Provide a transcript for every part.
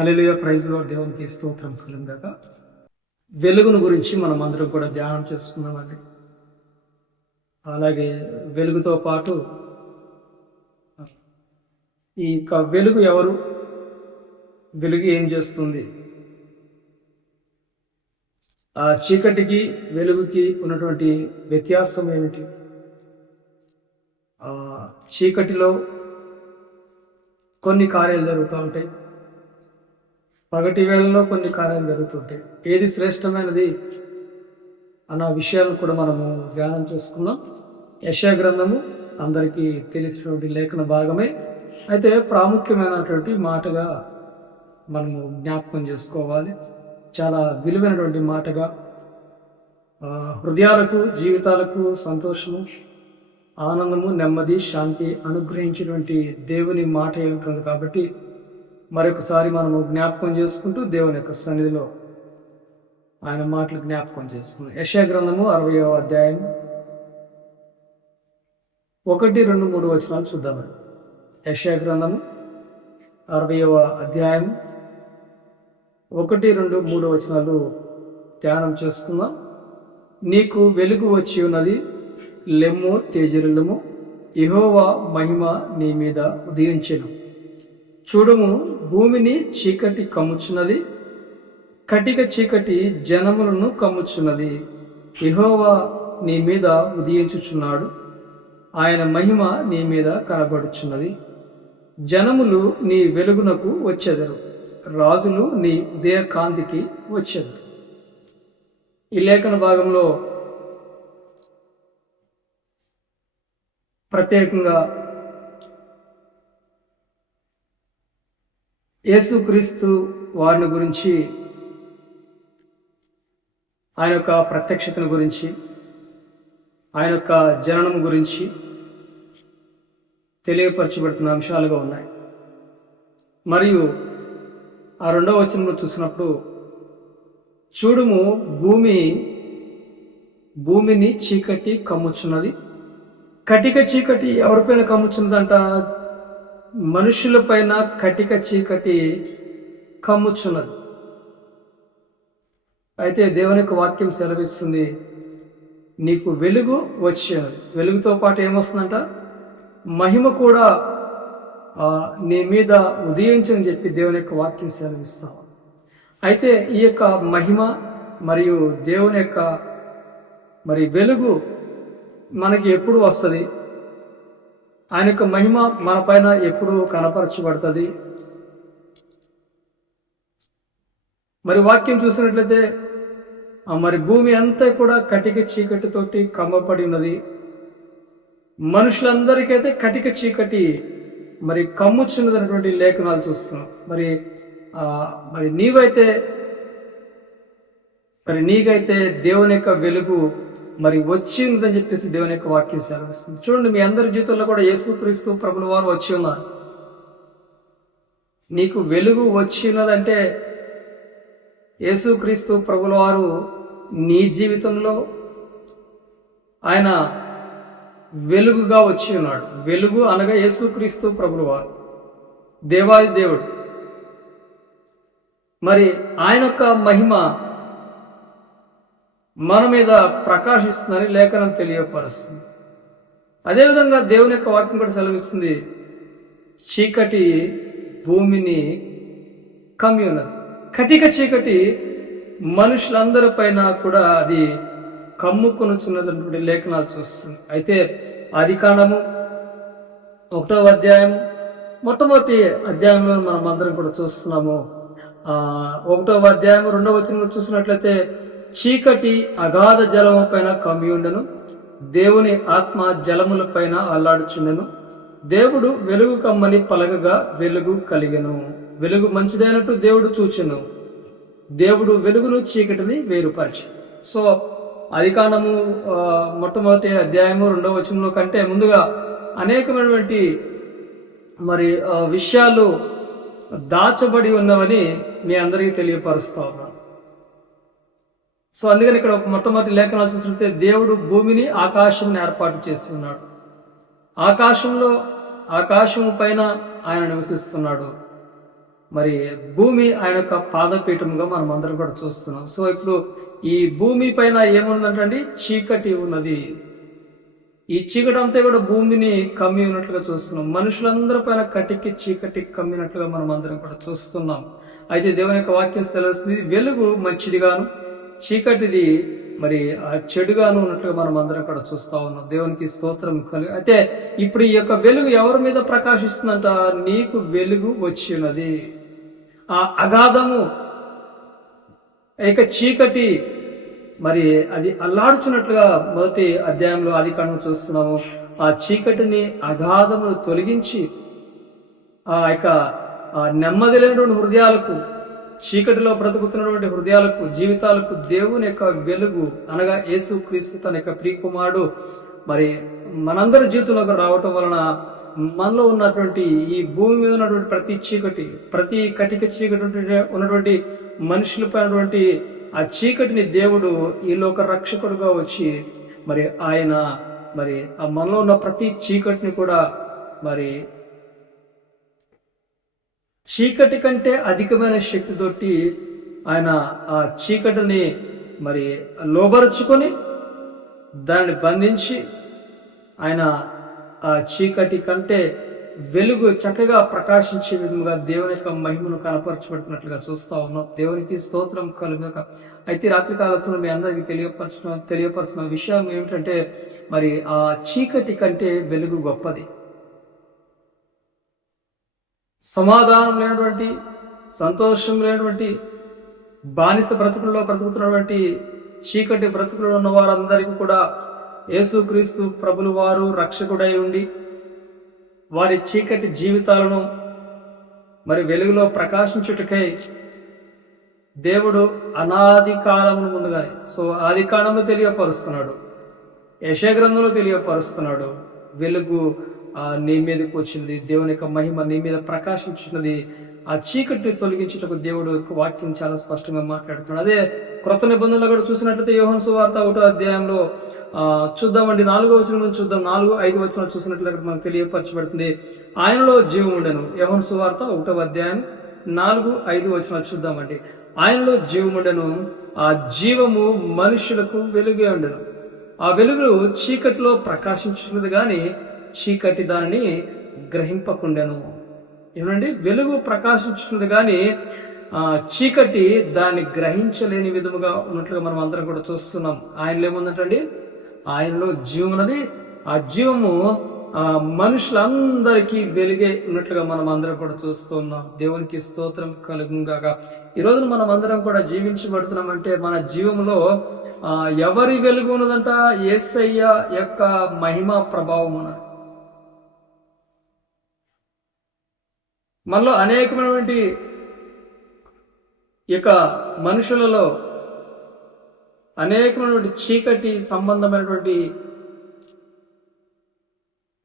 హల్లెలూయా, praise lord. దేవునికి స్తోత్రం కలుగుగాక. వెలుగును గురించి మనం అందరం కూడా ధ్యానం చేసుకున్నామండి. అలాగే వెలుగుతో పాటు ఈ వెలుగు ఎవరు, వెలుగు ఏం చేస్తుంది, ఆ చీకటికి వెలుగుకి ఉన్నటువంటి వ్యత్యాసం ఏమిటి, ఆ చీకటిలో కొన్ని కార్యాలు జరుగుతూ ఉంటాయి, పగటి వేళల్లో కొన్ని కార్యాలు జరుగుతుంటాయి. ఏది శ్రేష్టమైనది అన్న విషయాలను కూడా మనము ధ్యానం చేసుకున్నాం. యెషయా గ్రంథము అందరికీ తెలిసినటువంటి లేఖన భాగమే. అయితే ప్రాముఖ్యమైనటువంటి మాటగా మనము జ్ఞాపకం చేసుకోవాలి. చాలా విలువైనటువంటి మాటగా, హృదయాలకు జీవితాలకు సంతోషము, ఆనందము, నెమ్మది, శాంతి అనుగ్రహించినటువంటి దేవుని మాట ఏమిటంది. కాబట్టి మరొకసారి మనము జ్ఞాపకం చేసుకుంటూ దేవుని యొక్క సన్నిధిలో ఆయన మాటలు జ్ఞాపకం చేసుకున్నాం. యెషయా గ్రంథము 60వ అధ్యాయం 1, 2, 3 వచనాలు చూద్దామండి. యెషయా గ్రంథము 60వ అధ్యాయం 1, 2, 3 వచనాలు ధ్యానం చేసుకుందాం. నీకు వెలుగు వచ్చి ఉన్నది, లెమ్ము తేజరిల్లుము, యెహోవా మహిమ నీ మీద ఉదయించెను. చూడుము, భూమిని చీకటి కమ్ముచున్నది, కటిక చీకటి జనములను కమ్ముచున్నది. యెహోవా నీ మీద ఉదయించుచున్నాడు, ఆయన మహిమ నీ మీద కనబడుచున్నది. జనములు నీ వెలుగునకు వచ్చెదరు, రాజులు నీ ఉదయ కాంతికి వచ్చెదరు. ఈ లేఖన భాగంలో ప్రత్యేకంగా యేసుక్రీస్తు వారిని గురించి, ఆయన యొక్క ప్రత్యక్షతను గురించి, ఆయన యొక్క జననం గురించి తెలియపరచబడుతున్న అంశాలుగా ఉన్నాయి. మరియు ఆ 2వ వచనంలో చూసినప్పుడు, చూడుము, భూమిని చీకటి కమ్ముచున్నది. కటిక చీకటి ఎవరిపైన కమ్ముచున్నదంట? మనుషుల పైన కటిక చీకటి కమ్ముచున్నది. అయితే దేవుని యొక్క వాక్యం సెలవిస్తుంది, నీకు వెలుగు వచ్చేది. వెలుగుతో పాటు ఏమొస్తుందంట? మహిమ కూడా నీ మీద ఉదయించని చెప్పి దేవుని యొక్క వాక్యం సెలవిస్తాం. అయితే ఈ యొక్క మహిమ మరియు దేవుని యొక్క వెలుగు మనకి ఎప్పుడు వస్తుంది? ఆయన యొక్క మహిమ మన పైన ఎప్పుడు కనపరచబడుతుంది? వాక్యం చూసినట్లయితే భూమి అంతా కూడా కటిక చీకటితోటి కమ్మపడి ఉన్నది. మనుషులందరికైతే కటిక చీకటి కమ్ముచున్నది అనేటువంటి లేఖనాలు చూస్తున్నాం. నీకైతే దేవుని యొక్క వెలుగు వచ్చి ఉందని చెప్పేసి దేవుని యొక్క వాక్యం సెలవిస్తుంది. చూడండి, మీ అందరి జీవితంలో కూడా యేసుక్రీస్తు ప్రభుల వారు వచ్చి ఉన్నారు. నీకు వెలుగు వచ్చి ఉన్నదంటే యేసుక్రీస్తు ప్రభుల వారు నీ జీవితంలో ఆయన వెలుగుగా వచ్చి ఉన్నాడు. వెలుగు అనగా యేసుక్రీస్తు ప్రభుల వారు, దేవాది దేవుడు. ఆయన యొక్క మహిమ మన మీద ప్రకాశిస్తుందని లేఖనం తెలియపరుస్తుంది. అదేవిధంగా దేవుని యొక్క వాక్యం కూడా సెలవిస్తుంది, చీకటి భూమిని కమ్మి ఉన్నది. కటిక చీకటి మనుషులందరి పైన కూడా అది కమ్ముకొనుచున్నటువంటి లేఖనాలు చూస్తుంది. అయితే ఆదికాండము 1వ అధ్యాయం మొట్టమొదటి అధ్యాయంలో మనం అందరం కూడా చూస్తున్నాము. 1వ అధ్యాయం 2వ వచనంలో చూసినట్లయితే, చీకటి అగాధ జలము పైన కమ్మి ఉండెను, దేవుని ఆత్మ జలముల పైన అల్లాడుచుండెను. దేవుడు వెలుగు కమ్మని పలకగా వెలుగు కలిగెను. వెలుగు మంచిదైనట్టు దేవుడు చూచెను. దేవుడు వెలుగును చీకటిని వేరుపరచు. సో ఆదికాండము మొట్టమొదటి అధ్యాయము 2వ వచనంలో కంటే ముందుగా అనేకమైనటువంటి విషయాలు దాచబడి ఉన్నవని మీ అందరికీ తెలియపరుస్తా ఉన్నాను. సో అందుకని ఇక్కడ మొట్టమొదటి లేఖనాలు చూసినట్లయితే, దేవుడు భూమిని ఆకాశంని ఏర్పాటు చేసి ఉన్నాడు. ఆకాశము పైన ఆయన నివసిస్తున్నాడు. మరి భూమి ఆయన యొక్క పాదపీఠముగా మనం అందరం కూడా చూస్తున్నాం. సో ఇప్పుడు ఈ భూమి పైన ఏముందంటే చీకటి ఉన్నది. ఈ చీకటి అంతా కూడా భూమిని కమ్మి ఉన్నట్లుగా చూస్తున్నాం. మనుషులందరి పైన కటికి చీకటి కమ్మినట్లుగా మనం అందరం కూడా చూస్తున్నాం. అయితే దేవుని యొక్క వాక్యం సెలవుస్తుంది, వెలుగు మంచిదిగాను చీకటిది మరి ఆ చెడుగాను ఉన్నట్లుగా మనం అందరం కూడా చూస్తా ఉన్నాం. దేవునికి స్తోత్రం కలిగి. అయితే ఇప్పుడు ఈ యొక్క వెలుగు ఎవరి మీద ప్రకాశిస్తుందంట? నీకు వెలుగు వచ్చినది. ఆ అగాధము ఇక చీకటి మరి అది అల్లాడుచున్నట్లుగా మొదటి అధ్యాయంలో ఆదికాండం చూస్తున్నాము. ఆ చీకటిని అగాధమును తొలగించి ఆ యొక్క నెమ్మది లేనటువంటి హృదయాలకు, చీకటిలో బ్రతుకుతున్నటువంటి హృదయాలకు, జీవితాలకు దేవుని యొక్క వెలుగు అనగా యేసుక్రీస్తు తన యొక్క ప్రియకుమారుడు మరి మనందరి జీవితంలోకి రావటం వలన మనలో ఉన్నటువంటి ఈ భూమి మీద ఉన్నటువంటి ప్రతి చీకటి, ప్రతి కటిక చీకటి ఉన్నటువంటి మనుషులపై ఉన్నటువంటి ఆ చీకటిని దేవుడు ఈ లోక రక్షకుడుగా వచ్చి మరి ఆయన మరి ఆ మనలో ఉన్న ప్రతి చీకటిని కూడా మరి చీకటి కంటే అధికమైన శక్తితోటి ఆయన ఆ చీకటిని మరి లోబరుచుకొని దాన్ని బంధించి ఆయన ఆ చీకటి కంటే వెలుగు చక్కగా ప్రకాశించే విధంగా దేవుని యొక్క మహిమను కనపరచబడుతున్నట్లుగా చూస్తా ఉన్నాం. దేవునికి స్తోత్రం కలుగాక. అయితే రాత్రి కాలంలో మీ అందరికీ తెలియపరుచిన విషయం ఏమిటంటే మరి ఆ చీకటి కంటే వెలుగు గొప్పది. సమాధానం లేనటువంటి, సంతోషం లేనటువంటి, బానిస బ్రతుకుల్లో బ్రతుకుతున్నటువంటి చీకటి బ్రతుకులో ఉన్న వారందరికీ కూడా యేసుక్రీస్తు ప్రభులు వారు రక్షకుడై ఉండి వారి చీకటి జీవితాలను మరి వెలుగులో ప్రకాశించుటకై దేవుడు అనాది కాలమును ముందుగానే, సో ఆది కాలంలో తెలియపరుస్తున్నాడు, యెషయా గ్రంథంలో తెలియపరుస్తున్నాడు. వెలుగు నీ మీదకి వచ్చింది, దేవుని యొక్క మహిమ నీ మీద ప్రకాశించినది. ఆ చీకటిని తొలగించుటకు దేవుడు యొక్క వాక్యం చాలా స్పష్టంగా మాట్లాడుతున్నాడు. అదే క్రొత్త నిబంధనలో కూడా చూసినట్లయితే యోహాను సువార్త 1వ అధ్యాయంలో చూద్దామండి, 4వ వచనం నుంచి చూద్దాం. 4, 5 వచనాలు చూసినట్లయితే మనకు తెలియపరచబడుతుంది, ఆయనలో జీవం ఉండెను. యోహాను సువార్త 1వ అధ్యాయం 4, 5 వచనాలు చూద్దామండి. ఆయనలో జీవం ఉండెను, ఆ జీవము మనుషులకు వెలుగే ఉండెను. ఆ వెలుగు చీకటిలో ప్రకాశించున్నది గాని చీకటి దానిని గ్రహింపకుండెను. ఏమండి, వెలుగు ప్రకాశించున్నది కానీ చీకటి దాన్ని గ్రహించలేని విధముగా ఉన్నట్లుగా మనం అందరం కూడా చూస్తున్నాం. ఆయనలో ఏముందంటండి? ఆయనలో జీవం ఉన్నది, ఆ జీవము మనుషులందరికీ వెలుగే ఉన్నట్లుగా మనం అందరం కూడా చూస్తున్నాం. దేవునికి స్తోత్రం కలుగుగాక. ఈ రోజున మనం అందరం కూడా జీవించబడుతున్నామంటే మన జీవంలో ఎవరి వెలుగు ఉన్నదంట? యేసయ్య యొక్క మహిమ ప్రభావం ఉన్నది. మనలో అనేకమైనటువంటి యొక్క మనుషులలో అనేకమైనటువంటి చీకటి సంబంధమైనటువంటి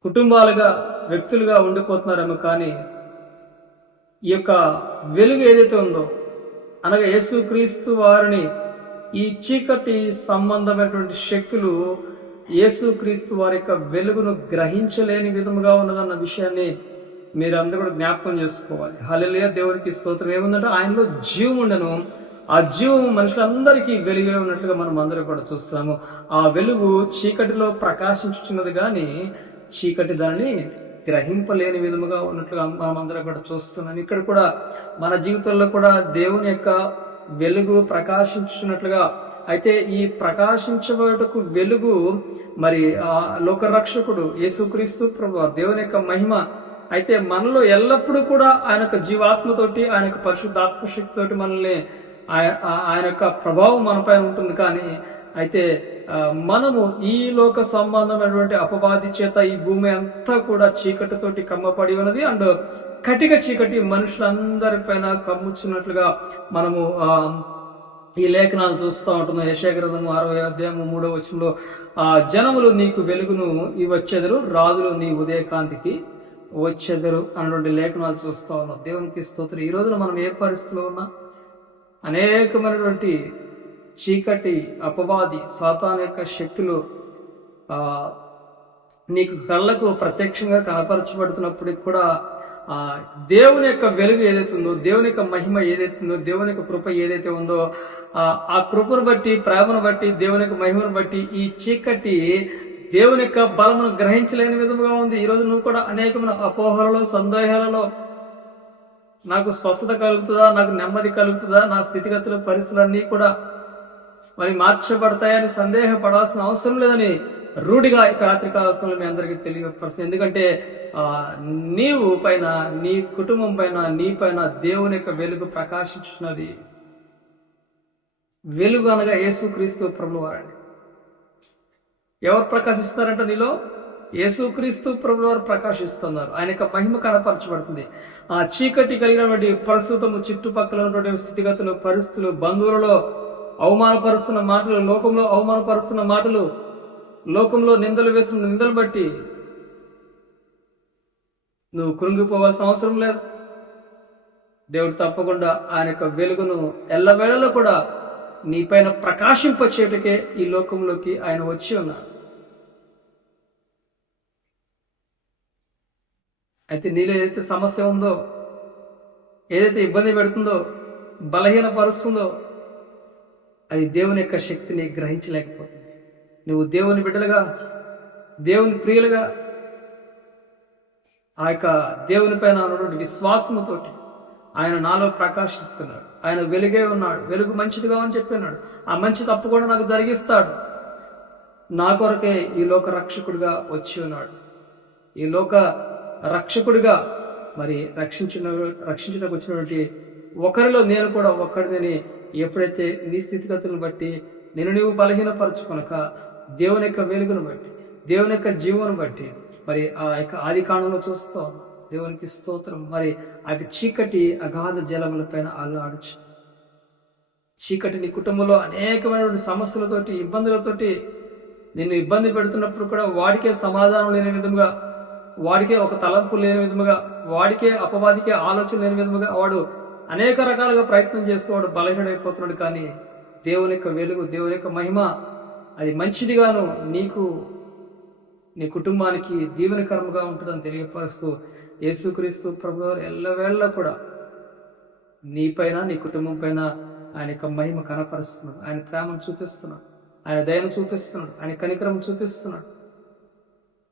కుటుంబాలుగా, వ్యక్తులుగా ఉండిపోతున్నారేమో, కానీ ఈ యొక్క వెలుగు ఏదైతే ఉందో అనగా యేసుక్రీస్తు వారిని ఈ చీకటి సంబంధమైనటువంటి శక్తులు యేసుక్రీస్తు వారి యొక్క వెలుగును గ్రహించలేని విధముగా ఉన్నదన్న విషయాన్ని మీరందరూ కూడా జ్ఞాపకం చేసుకోవాలి. హల్లెలూయా, దేవునికి స్తోత్రం. ఏముందంటే ఆయనలో జీవం ఉండను, ఆ జీవం మనుషులందరికీ వెలుగే ఉన్నట్లుగా మనం అందరం కూడా చూస్తాము. ఆ వెలుగు చీకటిలో ప్రకాశించుతున్నది కానీ చీకటి దాన్ని గ్రహింపలేని విధముగా ఉన్నట్లుగా మనం అందరం కూడా చూస్తున్నాం. ఇక్కడ కూడా మన జీవితంలో కూడా దేవుని యొక్క వెలుగు ప్రకాశించున్నట్లుగా, అయితే ఈ ప్రకాశించబడటకు వెలుగు మరి లోకరక్షకుడు యేసుక్రీస్తు ప్రభువు దేవుని యొక్క మహిమ. అయితే మనలో ఎల్లప్పుడూ కూడా ఆయన యొక్క జీవాత్మతోటి, ఆయన యొక్క పరిశుద్ధాత్మ శక్తితోటి మనల్ని ఆయన యొక్క ప్రభావం మనపైన ఉంటుంది. కానీ అయితే మనము ఈ లోక సంబంధమైనటువంటి అపవాది చేత ఈ భూమి అంతా కూడా చీకటితోటి కమ్మపడి ఉన్నది. అండ్ కటిక చీకటి మనుషులందరిపైన కమ్ముచున్నట్లుగా మనము ఈ లేఖనాలు చూస్తూ ఉంటున్నాం. యెషయా గ్రంథము 60వ అధ్యాయం 3వ వచనంలో జనములు నీకు వెలుగును వచ్చెదరు, రాజులు నీ ఉదయకాంతికి వచ్చెదరు అన్నటువంటి లేఖనాలు చూస్తూ ఉన్నాం. దేవునికి స్తోత్రం. ఈ రోజున మనం ఏ పరిస్థితిలో ఉన్నా అనేకమైనటువంటి చీకటి, అపవాది, సాతాను యొక్క శక్తులు నీకు కళ్ళకు ప్రత్యక్షంగా కనపరచబడుతున్నప్పటికి కూడా ఆ దేవుని యొక్క వెలుగు ఏదైతే ఉందో, దేవుని యొక్క మహిమ ఏదైతే ఉందో, దేవుని యొక్క కృప ఏదైతే ఉందో, ఆ కృపను బట్టి, ప్రేమను బట్టి, దేవుని యొక్క మహిమను బట్టి ఈ చీకటి దేవుని యొక్క బలమును గ్రహించలేని విధముగా ఉంది. ఈరోజు నువ్వు కూడా అనేకమైన అపోహలలో, సందేహాలలో, నాకు స్వస్థత కలుగుతుందా, నాకు నెమ్మది కలుగుతుందా, నా స్థితిగతుల పరిస్థితులన్నీ కూడా మరి మార్చబడతాయని సందేహపడాల్సిన అవసరం లేదని రూఢిగా ఇక రాత్రి కాలంలో మీ అందరికీ తెలియపరుస్తుంది. ఎందుకంటే నీవు పైన, నీ కుటుంబం పైన, నీ పైన దేవుని యొక్క వెలుగు ప్రకాశించున్నది. వెలుగు అనగా యేసుక్రీస్తు ప్రభువు వారండి. ఎవరు ప్రకాశిస్తారంట నీలో? యేసుక్రీస్తు ప్రభువు వారు ప్రకాశిస్తున్నారు. ఆయన యొక్క మహిమ కనపరచబడుతుంది. ఆ చీకటి కలిగినటువంటి ప్రస్తుతము చుట్టుపక్కల ఉన్నటువంటి స్థితిగతులు, పరిస్థితులు, బంధువులలో అవమానపరుస్తున్న మాటలు, లోకంలో అవమానపరుస్తున్న మాటలు, లోకంలో నిందలు వేస్తున్న నిందలు బట్టి నువ్వు కృంగిపోవాల్సిన అవసరం లేదు. దేవుడు తప్పకుండా ఆయన యొక్క వెలుగును ఎల్లవేళలో కూడా నీ పైన ప్రకాశింపచేయటకే ఈ లోకంలోకి ఆయన వచ్చి ఉన్నాడు. అయితే నీలో ఏదైతే సమస్య ఉందో, ఏదైతే ఇబ్బంది పెడుతుందో, బలహీనపరుస్తుందో, అది దేవుని యొక్క శక్తిని గ్రహించలేకపోతుంది. నువ్వు దేవుని బిడ్డలుగా, దేవుని ప్రియులుగా, ఆ యొక్క దేవుని పైన ఉన్నటువంటి విశ్వాసముతోటి ఆయన నాలో ప్రకాశిస్తున్నాడు. ఆయన వెలుగే ఉన్నాడు. వెలుగు మంచిదిగా అని చెప్పినాడు. ఆ మంచి తప్పు కూడా నాకు జరిగిస్తాడు. నా కొరకే ఈ లోక రక్షకుడిగా వచ్చి ఉన్నాడు. ఈ లోక రక్షకుడిగా మరి రక్షించడానికి వచ్చినటువంటి ఒకరిలో నేను కూడా ఒక్కడిని ఎప్పుడైతే నీ స్థితిగతులను బట్టి నీవు బలహీనపరచుకొనక దేవుని యొక్క వెలుగును బట్టి, దేవుని యొక్క జీవను బట్టి మరి ఆ యొక్క ఆది కాండంలో చూస్తాం. దేవునికి స్తోత్రం. మరి ఆ యొక్క చీకటి అగాధ జలముల పైన అల్లాడుచు. చీకటి నీ కుటుంబంలో అనేకమైనటువంటి సమస్యలతోటి, ఇబ్బందులతోటి నిన్ను ఇబ్బంది పెడుతున్నప్పుడు కూడా వాడికే సమాధానం లేని విధముగా, వాడికే ఒక తలంపు లేని విధముగా, వాడికే అపవాదికే ఆలోచన లేని విధముగా వాడు అనేక రకాలుగా ప్రయత్నం చేస్తూ వాడు బలహీనుడైపోతున్నాడు. కానీ దేవుని యొక్క వెలుగు, దేవుని యొక్క మహిమ అది మంచిదిగాను నీకు, నీ కుటుంబానికి దీవెనకరంగా ఉంటుందని తెలియపరుస్తూ యేసుక్రీస్తు ప్రభువారు ఎల్లవేళ కూడా నీ పైన, నీ కుటుంబం పైన ఆయన యొక్క మహిమ కనపరుస్తున్నాడు. ఆయన ప్రేమను చూపిస్తున్నాడు, ఆయన దయను చూపిస్తున్నాడు, ఆయన కనికరం చూపిస్తున్నాడు.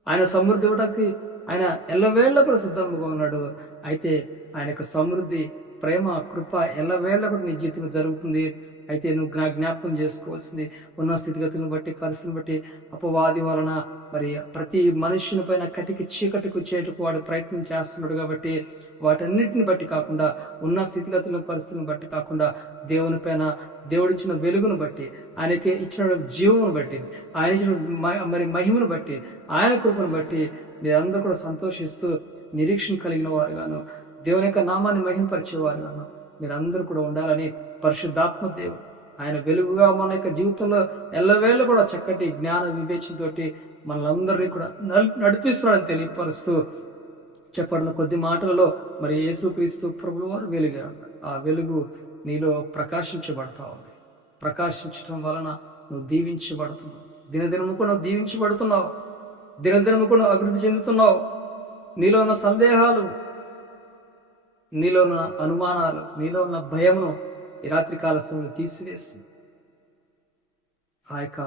ఆయన సమృద్ధి ఇవ్వడానికి ఆయన ఎల్లవేళ కూడా సిద్ధంగా ఉన్నాడు. అయితే ఆయన యొక్క సమృద్ధి, ప్రేమ, కృప ఎల్లవేళ కూడా నీ జీవితంలో జరుగుతుంది. అయితే నువ్వు జ్ఞాపకం చేసుకోవాల్సింది, ఉన్న స్థితిగతులను బట్టి, పరిస్థితిని బట్టి అపవాది వలన మరి ప్రతి మనుషుని పైన కటికి చీకటికి వచ్చేటకు వాడు ప్రయత్నం చేస్తున్నాడు. కాబట్టి వాటన్నిటిని బట్టి కాకుండా, ఉన్న స్థితిగతులను, పరిస్థితులను బట్టి కాకుండా, దేవుని పైన, దేవుడిచ్చిన వెలుగును బట్టి, ఆయనకి ఇచ్చిన జీవమును బట్టి, ఆయన ఇచ్చిన మరి మహిమను బట్టి, ఆయన కృపను బట్టి మీరందరూ కూడా సంతోషిస్తూ నిరీక్షణ కలిగిన వారుగాను, దేవుని యొక్క నామాన్ని మహిమపరిచేవారుగాను మీరందరూ కూడా ఉండాలని పరిశుద్ధాత్మ దేవుడు ఆయన వెలుగుగా మన యొక్క జీవితంలో ఎల్లవేళ కూడా చక్కటి జ్ఞాన వివేచనతోటి మనలందరినీ కూడా నడిపిస్తున్నాడని తెలియపరుస్తూ చెప్పడిన కొద్ది మాటలలో మరి యేసుక్రీస్తు ప్రభువు వారు వెలుగా ఉన్నారు. ఆ వెలుగు నీలో ప్రకాశించబడతా ఉంది. ప్రకాశించడం వలన నువ్వు దీవించబడుతున్నావు. దినదినము కూడా నువ్వు దీవించబడుతున్నావు. దినదినము కూడా అభివృద్ధి చెందుతున్నావు. నీలో ఉన్న సందేహాలు, నీలో ఉన్న అనుమానాలు, నీలో ఉన్న భయమును ఈ రాత్రి కాల సమయంలో తీసివేసి ఆ యొక్క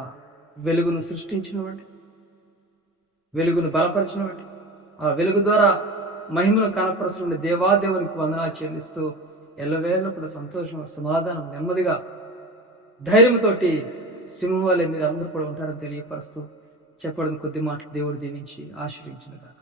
వెలుగును సృష్టించినవాడి, వెలుగును బలపరిచినవాడి, ఆ వెలుగు ద్వారా మహిమను కనపరుస్తున్న దేవాదేవునికి వందనాలు చెల్లిస్తూ ఎల్లవేళ కూడా సంతోషం, సమాధానం, నెమ్మదిగా, ధైర్యంతోటి సింహం వల్లే మీరు అందరూ కూడా ఉంటారని తెలియపరుస్తూ చెప్పడం కొద్ది మాటలు దేవుడు దీవించి ఆశీర్వదించునుగాక.